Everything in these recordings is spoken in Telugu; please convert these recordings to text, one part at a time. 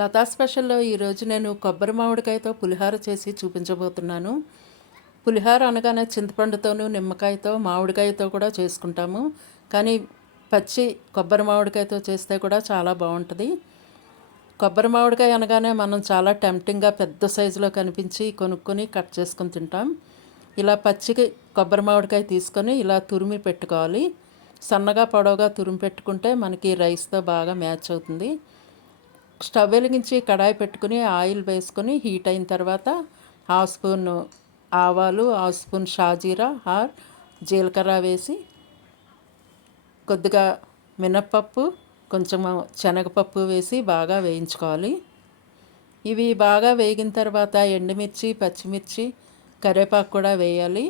లతా స్పెషల్లో ఈరోజు నేను కొబ్బరి మామిడికాయతో పులిహార చేసి చూపించబోతున్నాను. పులిహార అనగానే చింతపండుతోనూ నిమ్మకాయతో మామిడికాయతో కూడా చేసుకుంటాము. కానీ పచ్చి కొబ్బరి మామిడికాయతో చేస్తే కూడా చాలా బాగుంటుంది. కొబ్బరి మామిడికాయ అనగానే మనం చాలా టెంప్టింగ్గా పెద్ద సైజులో కనిపించి కొనుక్కొని కట్ చేసుకొని తింటాం. ఇలా పచ్చికి కొబ్బరి మామిడికాయ తీసుకొని ఇలా తురిమి పెట్టుకోవాలి. సన్నగా పొడవుగా తురిమి పెట్టుకుంటే మనకి రైస్తో బాగా మ్యాచ్ అవుతుంది. స్టవ్ వెలిగించి కడాయి పెట్టుకుని ఆయిల్ వేసుకొని హీట్ అయిన తర్వాత హాఫ్ స్పూన్ ఆవాలు హాఫ్ స్పూన్ షాజీరా ఆర్ జీలకర్ర వేసి కొద్దిగా మినప్పప్పు కొంచెం శనగపప్పు వేసి బాగా వేయించుకోవాలి. ఇవి బాగా వేగిన తర్వాత ఎండుమిర్చి పచ్చిమిర్చి కరివేపాకు కూడా వేయాలి.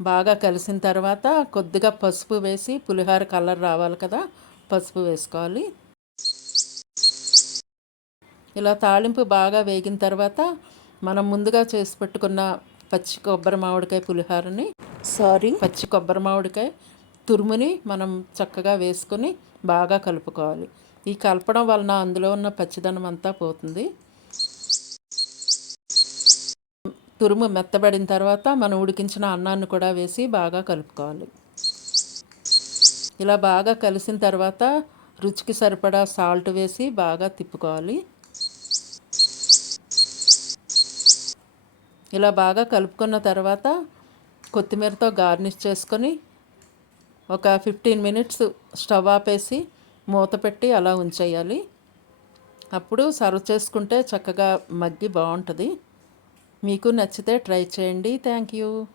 బాగా కలిసిన తర్వాత కొద్దిగా పసుపు వేసి పులిహోర కలర్ రావాలి కదా పసుపు వేసుకోవాలి. ఇలా తాలింపు బాగా వేగిన తర్వాత మనం ముందుగా చేసి పెట్టుకున్న పచ్చి కొబ్బరి మామిడికాయ పులిహోరని సారీ పచ్చి కొబ్బరి మామిడికాయ తురుముని మనం చక్కగా వేసుకొని బాగా కలుపుకోవాలి. ఈ కలపడం వలన అందులో ఉన్న పచ్చిదనం అంతా పోతుంది. తురుము మెత్తబడిన తర్వాత మనం ఉడికించిన అన్నాన్ని కూడా వేసి బాగా కలుపుకోవాలి. ఇలా బాగా కలిసిన తర్వాత రుచికి సరిపడా సాల్ట్ వేసి బాగా తిప్పుకోవాలి. ఇలా బాగా కలుపుకున్న తర్వాత కొత్తిమీరతో గార్నిష్ చేసుకొని ఒక ఫిఫ్టీన్ మినిట్స్ స్టవ్ ఆపేసి మూత పెట్టి అలా ఉంచేయాలి. అప్పుడు సర్వ్ చేసుకుంటే చక్కగా మగ్గి బాగుంటుంది. మీకు నచ్చితే ట్రై చేయండి. Thank you.